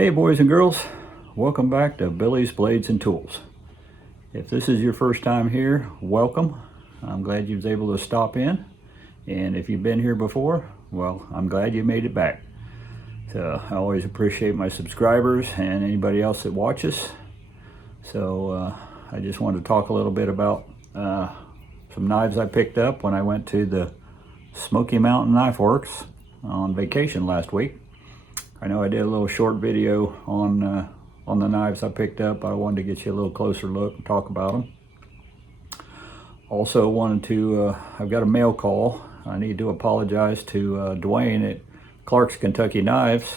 Hey boys and girls, welcome back to Billy's Blades and Tools. If this is your first time here, welcome. I'm glad you was able to stop in. And if you've been here before, well, I'm glad you made it back. So I always appreciate my subscribers and anybody else that watches. So I just wanted to talk a little bit about some knives I picked up when I went to the Smoky Mountain Knife Works on vacation last week. I know I did a little short video on the knives I picked up. I wanted to get you a little closer look and talk about them. Also wanted to, I've got a mail call. I need to apologize to Dwayne at Clark's Kentucky Knives.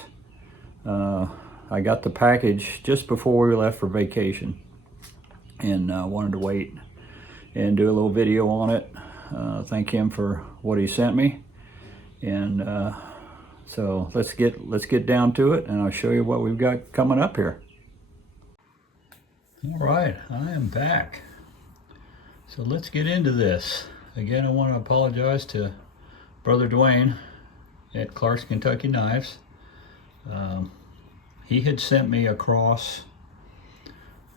I got the package just before we left for vacation and wanted to wait and do a little video on it. Thank him for what he sent me. And so let's get down to it, and I'll show you what we've got coming up here. All right, I am back. So let's get into this. Again, I want to apologize to Brother Dwayne at Clark's Kentucky Knives. He had sent me a cross,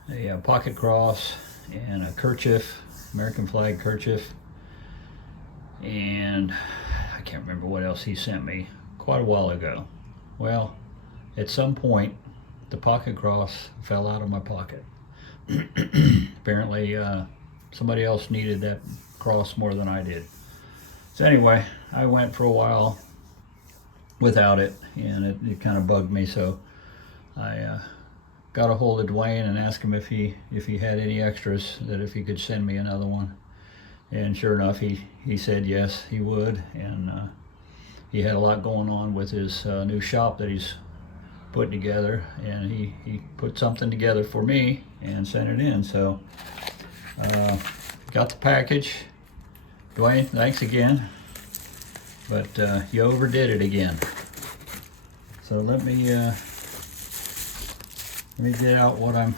a pocket cross, and a kerchief, American flag kerchief, and I can't remember what else he sent me quite a while ago. Well, at some point the pocket cross fell out of my pocket. Apparently somebody else needed that cross more than I did. So anyway, I went for a while without it, and it kind of bugged me, so I got a hold of Dwayne and asked him if he had any extras, that if he could send me another one. And sure enough, he said yes, he would. And he had a lot going on with his new shop that he's putting together, and he put something together for me and sent it in. So got the package. Dwayne, thanks again, but you overdid it again. So let me get out what I'm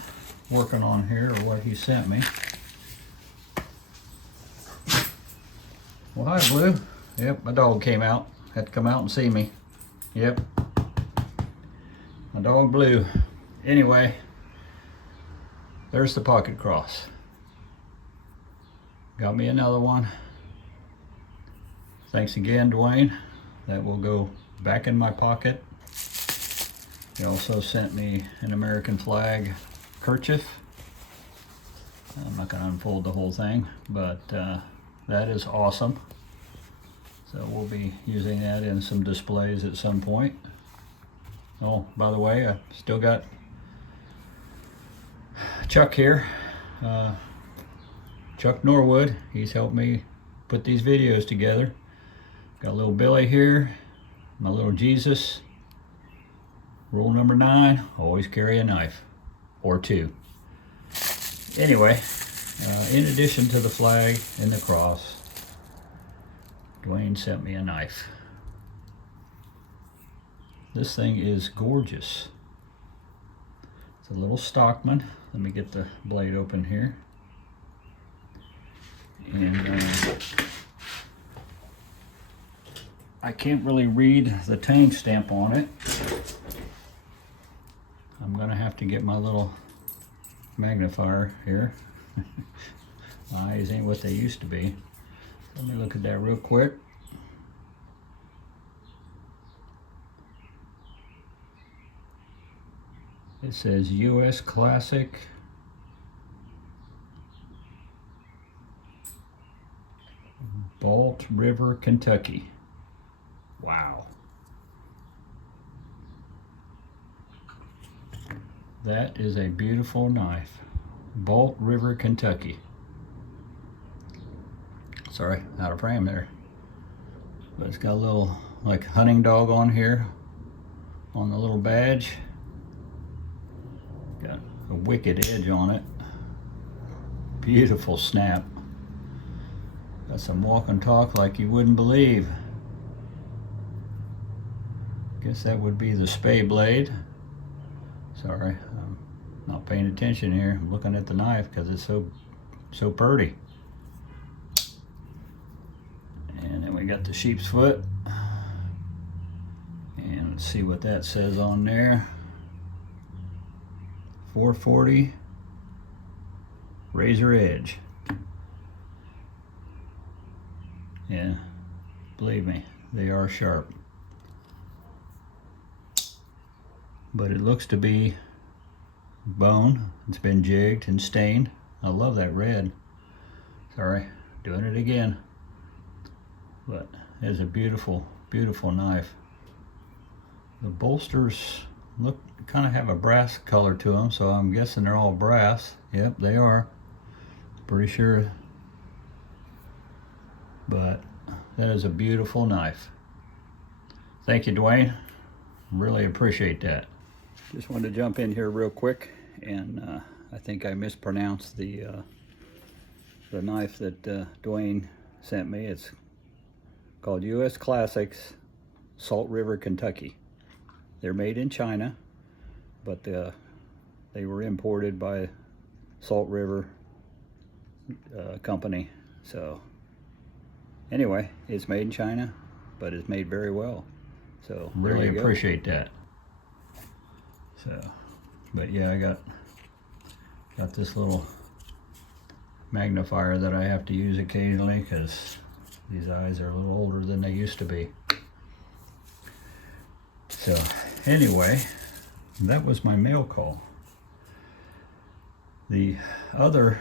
working on here, or what he sent me. Well, hi Blue. Yep, my dog came out. Had to come out and see me. Yep, my dog Blue. Anyway, there's the pocket cross. Got me another one. Thanks again, Dwayne. That will go back in my pocket. He also sent me an American flag kerchief. I'm not going to unfold the whole thing, but that is awesome. So we'll be using that in some displays at some point. Oh, by the way, I still got Chuck here. Chuck Norwood. He's helped me put these videos together. Got little Billy here, my little Jesus. Rule number 9, always carry a knife or two. Anyway, in addition to the flag and the cross, Dwayne sent me a knife. This thing is gorgeous. It's a little Stockman. Let me get the blade open here. And I can't really read the tank stamp on it. I'm gonna have to get my little magnifier here. My eyes ain't what they used to be. Let me look at that real quick. It says U.S. Classic. Balt River, Kentucky. Wow. That is a beautiful knife. Balt River, Kentucky. Sorry, out of frame there. But it's got a little like hunting dog on here on the little badge. Got a wicked edge on it. Beautiful snap. Got some walk and talk like you wouldn't believe. Guess that would be the Spey blade. Sorry, I'm not paying attention here. I'm looking at the knife because it's so pretty. And then we got the sheep's foot. And let's see what that says on there. 440 razor edge. Yeah, believe me, they are sharp. But it looks to be bone. It's been jigged and stained. I love that red. Sorry, doing it again. But it's a beautiful, beautiful knife. The bolsters look kind of have a brass color to them, so I'm guessing they're all brass. Yep, they are. Pretty sure. But that is a beautiful knife. Thank you, Dwayne. Really appreciate that. Just wanted to jump in here real quick, and I think I mispronounced the knife that Dwayne sent me. It's called U.S. Classics Salt River, Kentucky. They're made in China, but they were imported by Salt River company. So anyway, it's made in China, but it's made very well. So really appreciate that. So, but yeah, I got this little magnifier that I have to use occasionally because these eyes are a little older than they used to be. So anyway, that was my mail call. The other,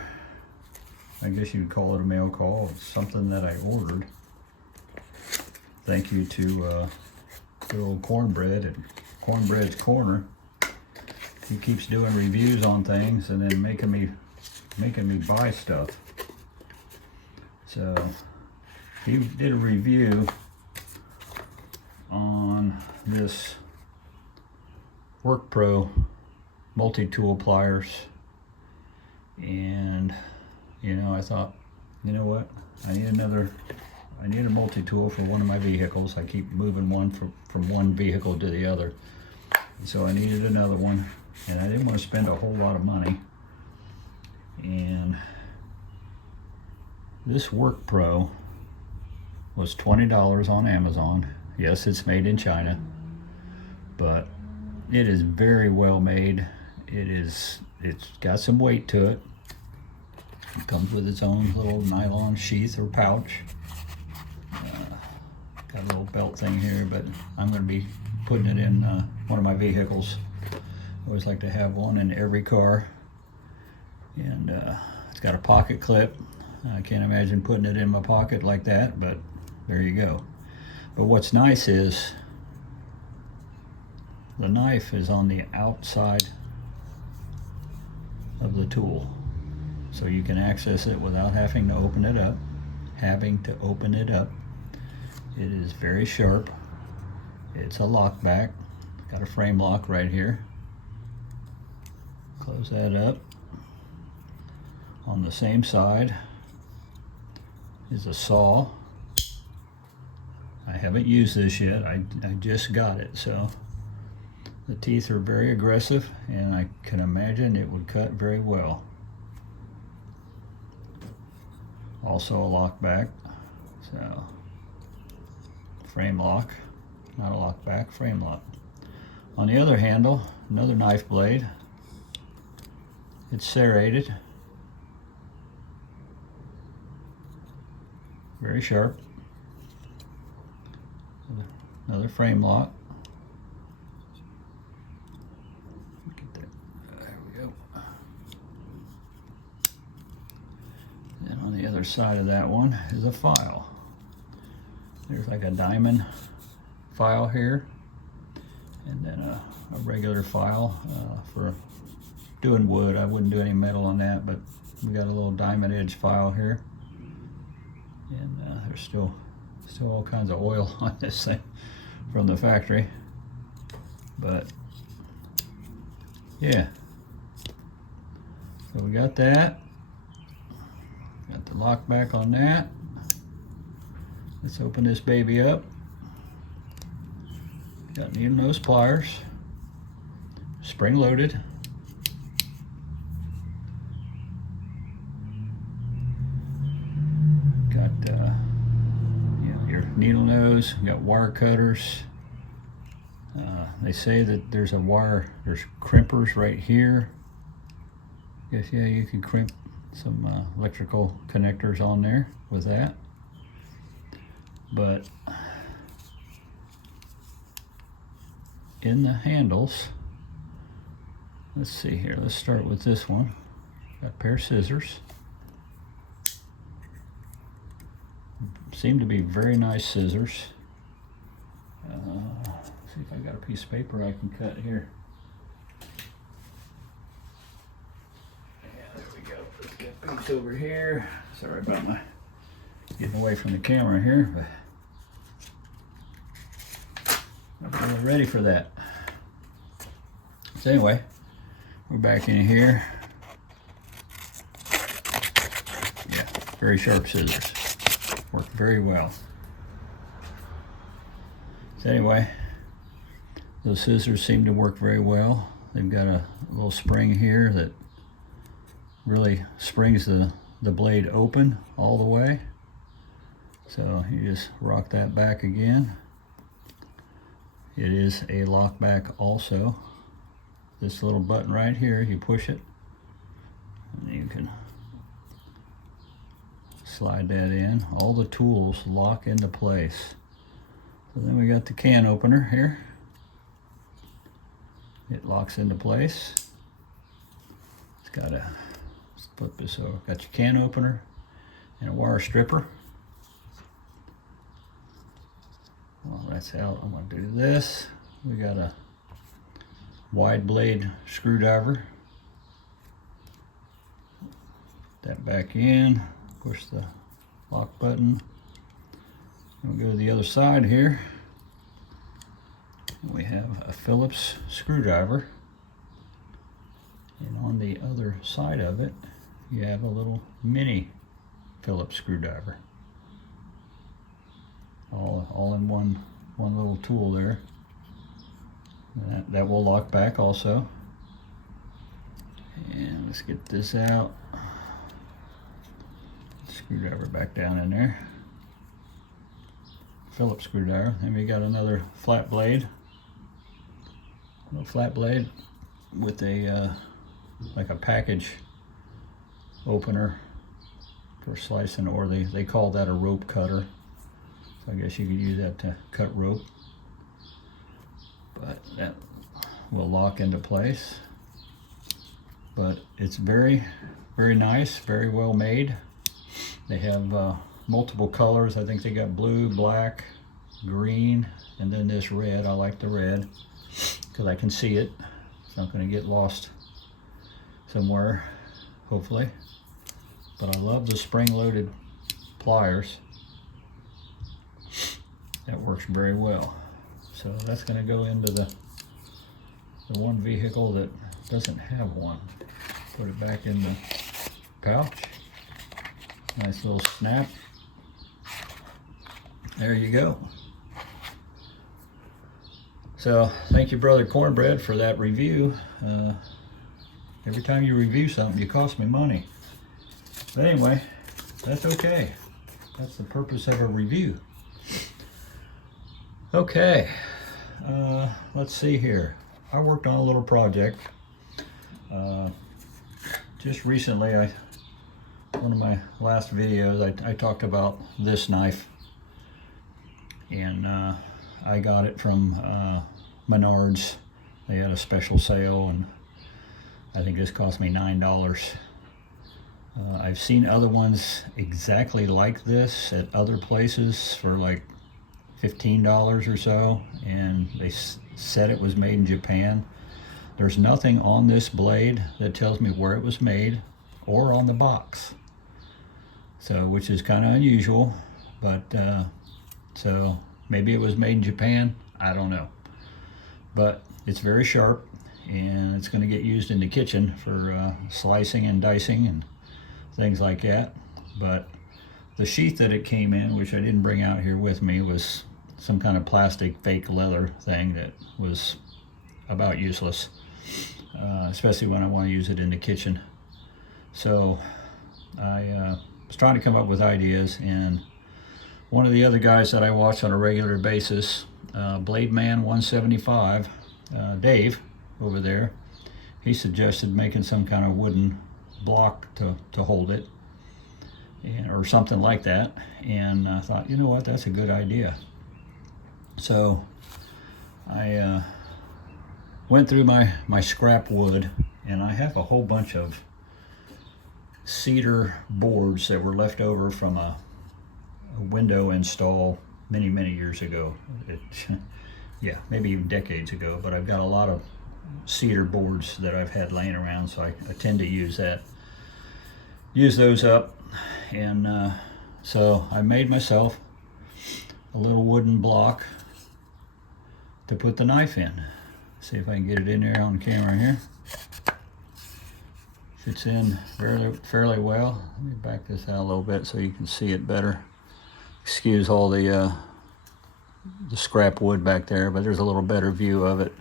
I guess you'd call it a mail call, it's something that I ordered. Thank you to good old Cornbread at Cornbread's Corner. He keeps doing reviews on things and then making me buy stuff. So he did a review on this WorkPro multi-tool pliers, and you know, I thought, you know what, I need a multi-tool for one of my vehicles. I keep moving one from one vehicle to the other, so I needed another one, and I didn't want to spend a whole lot of money. And this WorkPro was $20 on Amazon. Yes, it's made in China, but it is very well made. It's got some weight to it. It comes with its own little nylon sheath or pouch. Got a little belt thing here, but I'm going to be putting it in one of my vehicles. I always like to have one in every car. And it's got a pocket clip. I can't imagine putting it in my pocket like that, but there you go. But what's nice is the knife is on the outside of the tool, so you can access it without having to open it up. It is very sharp. It's a lock back. Got a frame lock right here. Close that up. On the same side is a saw. I haven't used this yet. I just got it, so the teeth are very aggressive, and I can imagine it would cut very well. Also a lock back, so frame lock, not a lock back, frame lock. On the other handle, another knife blade. It's serrated, very sharp. Another frame lock. Get that. There we go. And on the other side of that one is a file. There's like a diamond file here, and then a regular file for doing wood. I wouldn't do any metal on that, but we got a little diamond edge file here, and there's still all kinds of oil on this thing from the factory, but yeah. So we got that. Got the lock back on that. Let's open this baby up. Got needle nose pliers, spring loaded. Got your needle nose. Got wire cutters. They say that there's crimpers right here Guess, yeah, you can crimp some electrical connectors on there with that. But in the handles, let's see here, let's start with this one. Got a pair of scissors. Seem to be very nice scissors. See if I got a piece of paper I can cut here. Yeah, there we go. Let's get a piece over here. Sorry about my getting away from the camera here, but I'm really ready for that. So anyway, we're back in here. Yeah, very sharp scissors. Work very well. So anyway, those scissors seem to work very well. They've got a little spring here that really springs the blade open all the way. So you just rock that back again. It is a lock back also. This little button right here, you push it, and you can slide that in. All the tools lock into place. So then we got the can opener here. It locks into place. It's got a, let's flip this over. Got your can opener and a wire stripper. Well, that's how I'm going to do this. We got a wide blade screwdriver. That back in. Push the lock button. We'll go to the other side here. We have a Phillips screwdriver. And on the other side of it, you have a little mini Phillips screwdriver. All in one little tool there. And that will lock back also. And let's get this out. Screwdriver back down in there. Phillips screwdriver. Then we got another flat blade. A little flat blade with a like a package opener for slicing, or they call that a rope cutter. So I guess you could use that to cut rope. But that will lock into place. But it's very, very nice, very well made. They have multiple colors. I think they got blue, black, green, and then this red. I like the red because I can see it. It's not going to get lost somewhere, hopefully. But I love the spring-loaded pliers. That works very well. So that's going to go into the one vehicle that doesn't have one. Put it back in the pouch. Nice little snap. There you go. So thank you, Brother Cornbread, for that review. Every time you review something, you cost me money. But anyway, that's okay. That's the purpose of a review. Okay, let's see here. I worked on a little project. Just recently, one of my last videos, I talked about this knife. And I got it from Menards. They had a special sale, and I think this cost me $9. I've seen other ones exactly like this at other places for like $15 or so, and they said it was made in Japan. There's nothing on this blade that tells me where it was made or on the box, so which is kind of unusual. But so maybe it was made in Japan, I don't know. But it's very sharp, and it's going to get used in the kitchen for slicing and dicing and things like that. But the sheath that it came in, which I didn't bring out here with me, was some kind of plastic fake leather thing that was about useless, especially when I want to use it in the kitchen. So I was trying to come up with ideas, and one of the other guys that I watch on a regular basis, Blade Man 175, Dave over there, he suggested making some kind of wooden block to hold it, or something like that. And I thought, you know what, that's a good idea. So I went through my scrap wood, and I have a whole bunch of cedar boards that were left over from a window install many years ago. Yeah, maybe even decades ago, but I've got a lot of cedar boards that I've had laying around, so I tend to use those up. And so I made myself a little wooden block to put the knife in. See if I can get it in there on camera here. Fits in fairly well. Let me back this out a little bit so you can see it better. Excuse all the scrap wood back there, but there's a little better view of it.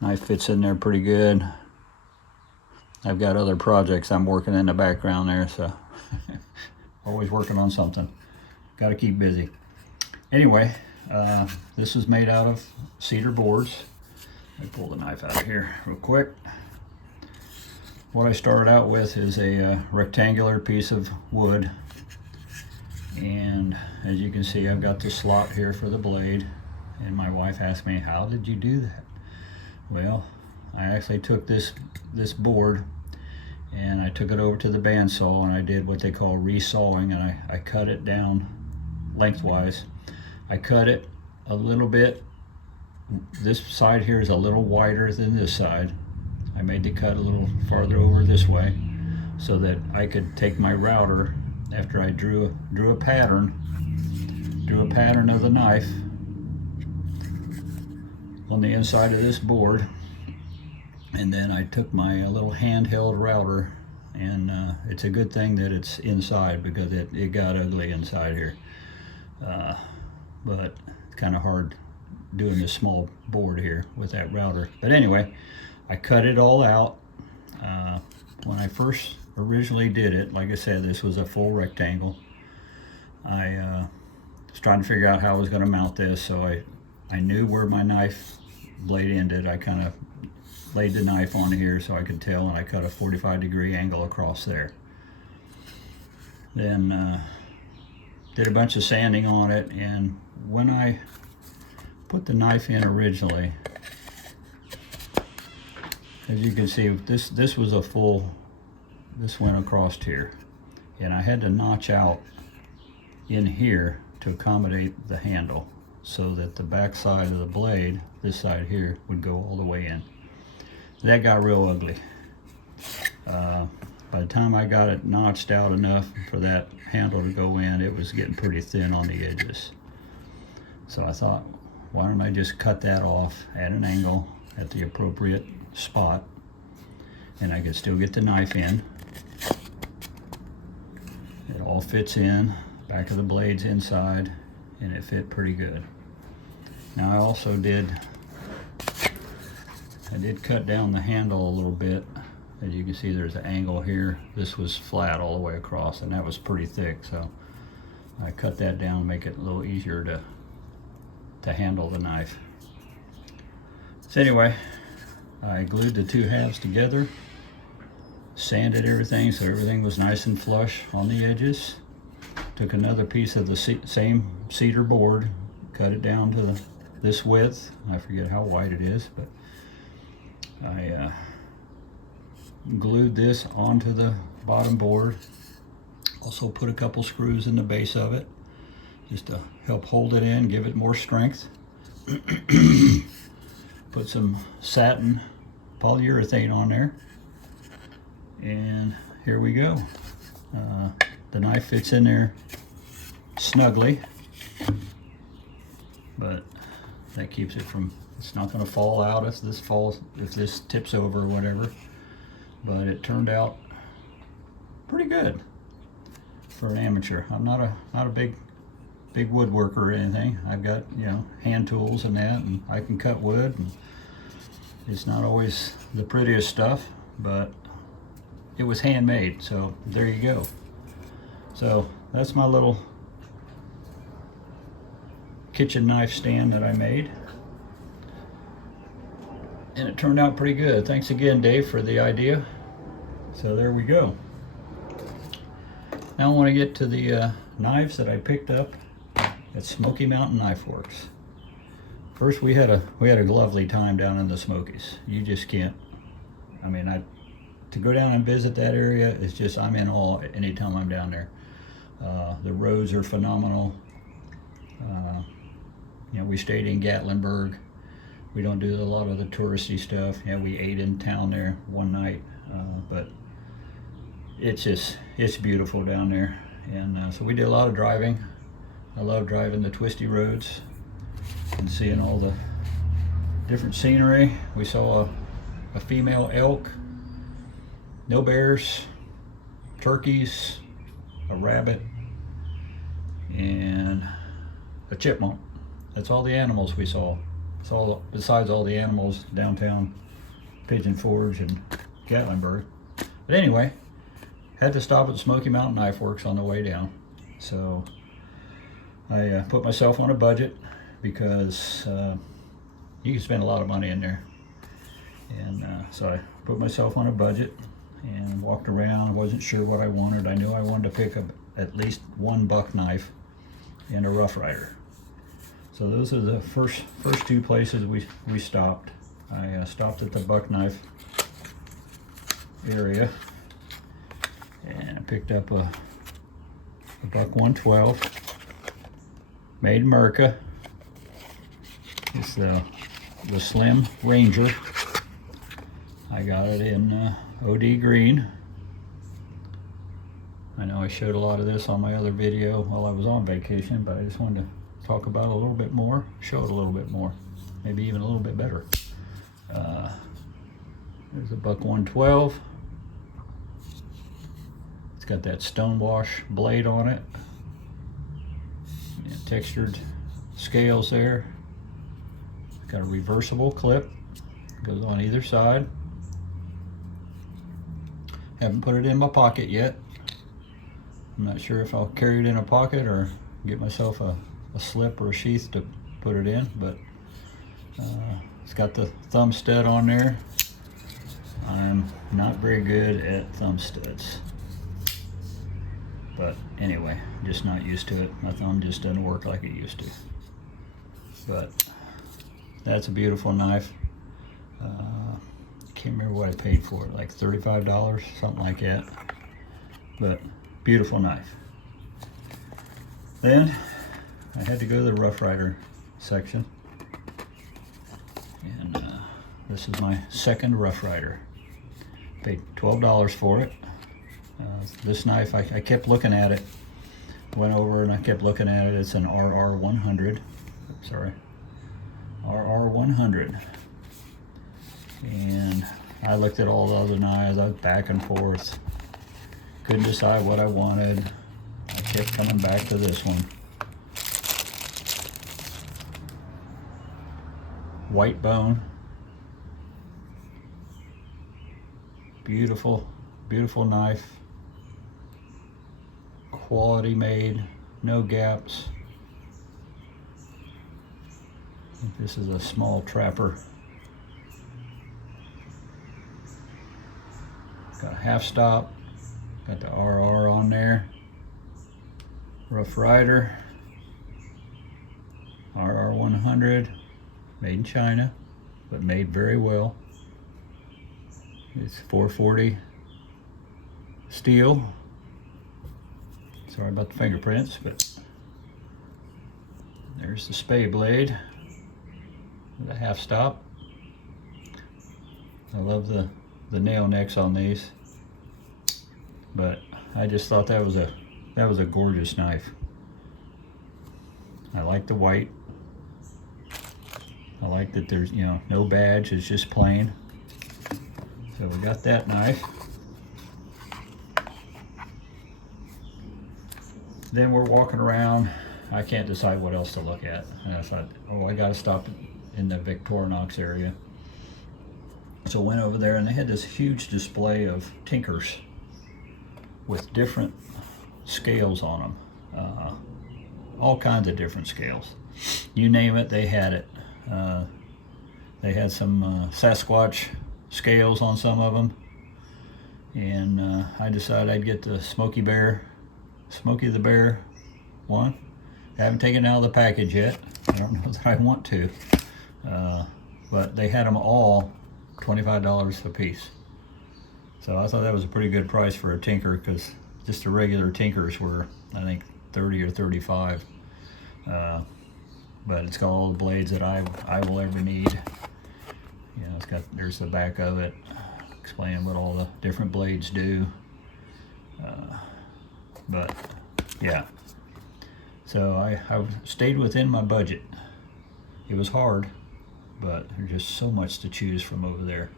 Knife fits in there pretty good. I've got other projects I'm working in the background there, so always working on something. Got to keep busy. Anyway, this is made out of cedar boards. Let me pull the knife out of here real quick. What I started out with is a rectangular piece of wood, and as you can see, I've got the slot here for the blade. And my wife asked me, how did you do that? Well, I actually took this board and I took it over to the bandsaw, and I did what they call resawing, and I cut it down lengthwise. I cut it a little bit. This side here is a little wider than this side. I made the cut a little farther over this way so that I could take my router after I drew a pattern of the knife on the inside of this board, and then I took my little handheld router, and it's a good thing that it's inside because it got ugly inside here, but it's kind of hard doing this small board here with that router. But anyway, I cut it all out. When I first originally did it, like I said, this was a full rectangle. I was trying to figure out how I was going to mount this, so I knew where my knife blade ended. I kind of laid the knife on here so I could tell, and I cut a 45-degree angle across there. Then did a bunch of sanding on it, and when I put the knife in originally, as you can see, this was a full, this went across here, and I had to notch out in here to accommodate the handle so that the back side of the blade, this side here, would go all the way in. That got real ugly. By the time I got it notched out enough for that handle to go in, it was getting pretty thin on the edges. So I thought, why don't I just cut that off at an angle at the appropriate spot, and I could still get the knife in. It all fits in, back of the blade's inside, and it fit pretty good. Now I also did cut down the handle a little bit. As you can see, there's an angle here. This was flat all the way across, and that was pretty thick, so I cut that down to make it a little easier to handle the knife. So anyway, I glued the two halves together, sanded everything so everything was nice and flush on the edges. Took another piece of the same cedar board, cut it down to this width. I forget how wide it is, but I glued this onto the bottom board. Also put a couple screws in the base of it just to help hold it in, give it more strength. Put some satin polyurethane on there, and here we go. The knife fits in there snugly, but that keeps it from, it's not going to fall out if this tips over or whatever. But it turned out pretty good for an amateur. I'm not a big woodworker or anything. I've got, hand tools and that, and I can cut wood, and it's not always the prettiest stuff, but it was handmade, so there you go. So that's my little kitchen knife stand that I made, and it turned out pretty good. Thanks again, Dave, for the idea. So there we go. Now I want to get to the knives that I picked up at Smoky Mountain Knife Works. First, we had a lovely time down in the Smokies. You just can't. I mean, to go down and visit that area is just, I'm in awe anytime I'm down there. The roads are phenomenal. You know, we stayed in Gatlinburg. We don't do a lot of the touristy stuff. Yeah, we ate in town there one night, but it's beautiful down there. And so we did a lot of driving. I love driving the twisty roads and seeing all the different scenery. We saw a female elk, no bears, turkeys, a rabbit, and a chipmunk. That's all the animals we saw. It's all, besides all the animals downtown Pigeon Forge and Gatlinburg. But anyway, had to stop at Smoky Mountain Knife Works on the way down. So I put myself on a budget because you can spend a lot of money in there. And so I put myself on a budget and walked around. Wasn't sure what I wanted. I knew I wanted to pick up at least one buck knife and a Rough Rider. So those are the first two places we stopped. I stopped at the buck knife area and I picked up a buck 112 made in America. It's the Slim Ranger. I got it in OD green. I know I showed a lot of this on my other video while I was on vacation, but I just wanted to talk about it a little bit more, show it a little bit more, maybe even a little bit better. There's a buck 112. It's got that stonewash blade on it. And textured scales there. It's got a reversible clip. Goes on either side. Haven't put it in my pocket yet. I'm not sure if I'll carry it in a pocket or get myself a slip or a sheath to put it in, but it's got the thumb stud on there. I'm not very good at thumb studs, but anyway, just not used to it. My thumb just doesn't work like it used to. But that's a beautiful knife. Can't remember what I paid for it, like $35, something like that. But beautiful knife. Then I had to go to the Rough Rider section, and this is my second Rough Rider. Paid $12 for it. This knife, I kept looking at it. Went over and I kept looking at it. It's an RR100. Sorry, RR100. And I looked at all the other knives. I was back and forth. Couldn't decide what I wanted. I kept coming back to this one. White bone. Beautiful, beautiful knife. Quality made, no gaps. I think this is a small trapper. Got a half stop. Got the RR on there. Rough Rider. RR100. Made in China, but made very well. It's 440 steel. Sorry about the fingerprints, but there's the spay blade with a half stop. I love the nail necks on these, but I just thought that was a gorgeous knife. I like the white. I like that there's, you know, no badge, it's just plain. So we got that knife. Then we're walking around. I can't decide what else to look at. And I thought, oh, I gotta stop in the Victorinox area. So I went over there and they had this huge display of Tinkers with different scales on them. All kinds of different scales. You name it, they had it. They had some Sasquatch scales on some of them. and I decided I'd get the Smokey the Bear one. I haven't taken it out of the package yet. I don't know that I want to, but they had them all $25 a piece. So I thought that was a pretty good price for a Tinker, because just the regular Tinkers were, I think, 30 or 35. But it's got all the blades that I will ever need. You know, there's the back of it, explaining what all the different blades do. But yeah, so I stayed within my budget. It was hard, but there's just so much to choose from over there.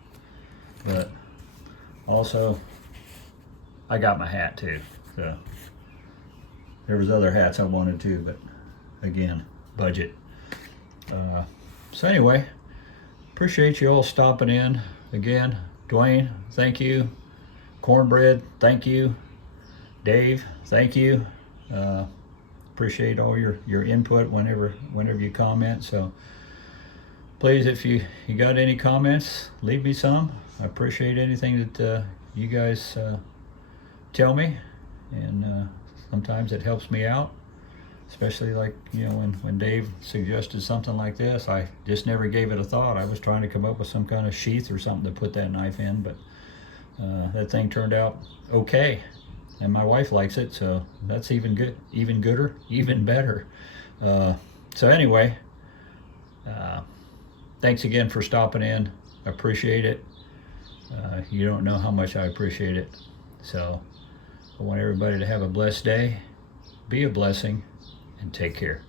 But also, I got my hat too. So there was other hats I wanted too, but again, budget. So anyway, appreciate you all stopping in again. Dwayne, thank you. Cornbread, thank you. Dave, thank you. Appreciate all your input whenever you comment. So please, if you got any comments, leave me some. I appreciate anything that you guys tell me, and sometimes it helps me out, especially like, you know, when Dave suggested something like this. I just never gave it a thought. I was trying to come up with some kind of sheath or something to put that knife in, but that thing turned out okay, and my wife likes it, so that's even gooder, even better. So anyway, thanks again for stopping in. I appreciate it. You don't know how much I appreciate it. So I want everybody to have a blessed day, be a blessing, and take care.